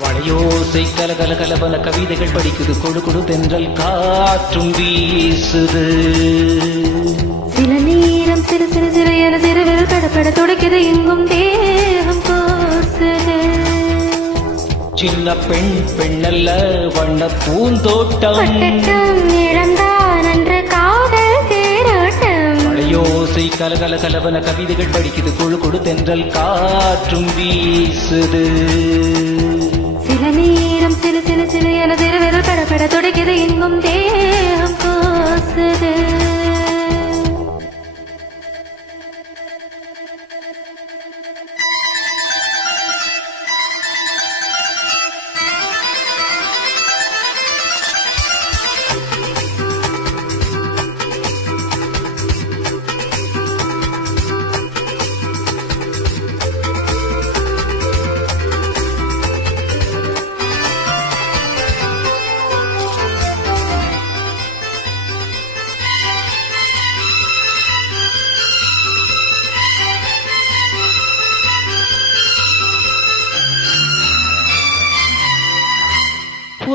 வளையோசை கலகல கலபல கவிதைகள் படிக்குது, கொடு கொடு தென்றல் காற்றும் வீசுது. சில நேரம் சிறு சிறு சிறு என சிறுவிரல் படப்பட துடைக்குது, எங்கும் தேகம் கோசுது. சின்ன பெண் பெண்ணல்ல வண்ண பூந்தோட்டம், இழந்தான் அன்று காதல் தேரோட்டம். வளையோசை கலகல கலபல கவிதைகள் படிக்குது, கொடு கொடு தென்றல் காற்றும் வீசுது. சில நேரம் சிறு சிறு சிறு என சிறுவிரல் படப்பட துடைக்குது, எங்கும் தேகம் கோசுது.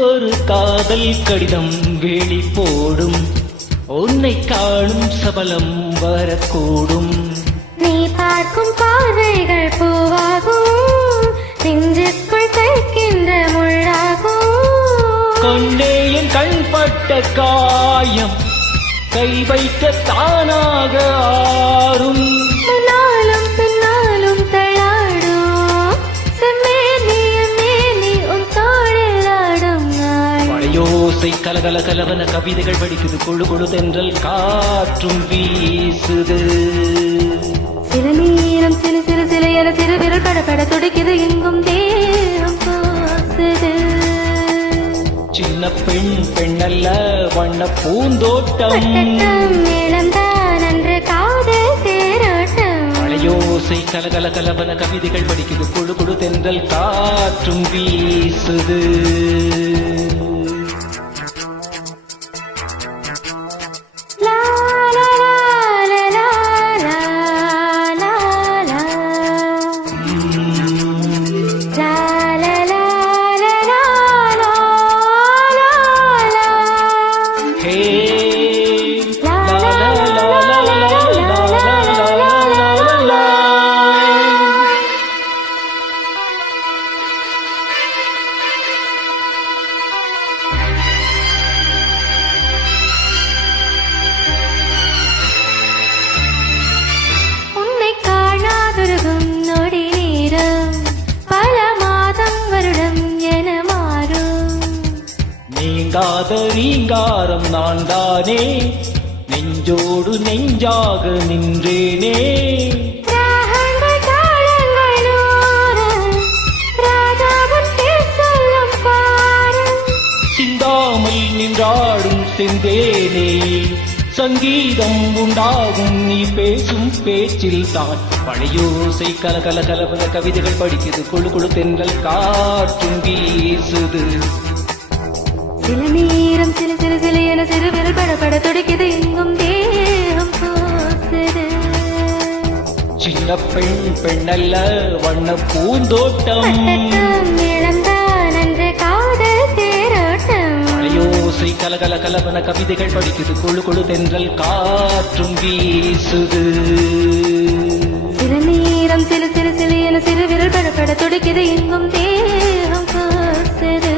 ஒரு காதல் கடிதம் வேலி போடும், உன்னை காணும் சபலம் வரக்கூடும். நீ பார்க்கும் பார்வைகள் பூவாகும், நெஞ்சுக்குள் தைக்கின்ற முள்ளாகும். கொண்டே என் கண்பட்ட காயம் கை வைக்க தானாக ஆறும். முன்னாலும் பின்னாலும் தள்ளாடும், செம்மேனியும் மேனி உன் தோளில் ஆடும் நாள். வளையோசை கலகல கலவன கவிதைகள் படிக்குது, கொழு கொழு தென்றல் காற்றும் வீசுது. சில நேரம் சிறு சிறு சிறு என சிறு விரல் படப்பட துடைக்குது, எங்கும் தேகம் கோசுது. சின்ன பெண் பெண்ணல்ல வண்ண பூந்தோட்டம், இழந்தான் அன்று காதல் தேரோட்டம். வளையோசை கலகல கலவன கவிதைகள் படிக்குது, கொழு கொழு தென்றல் காற்றும் வீசுது. நீங்காத ரீங்காரம் நான் தானே, நெஞ்சோடு நெஞ்சாக நின்றேனே. சிந்தாமல் நின்றாடும் செந்தேனே, சங்கீதம் உண்டாகும் நீ பேசும் பேச்சில் தான். வளையோசை கலகல கலபல கவிதைகள் படிக்குது, கொழு கொழு தென்றல் காற்றும் வீசுது. சில நேரம் சிறு சிறு சிறு என சிறு விரல் படப்பட துடைக்குது, எங்கும் தேகம் கோசுது. சின்ன பெண் பெண்ணல்ல வண்ண பூந்தோட்டம், இழந்தான் அன்று காதல் தேரோட்டம். வளையோசை கலகல கலவன கவிதைகள் படிக்குது, கொழு கொழு தென்றல் காற்றும் வீசுது. சில நேரம் சிறு சிறு சிறு என சிறு விரல் படப்பட துடைக்குது, எங்கும் தேகம் கோசுது.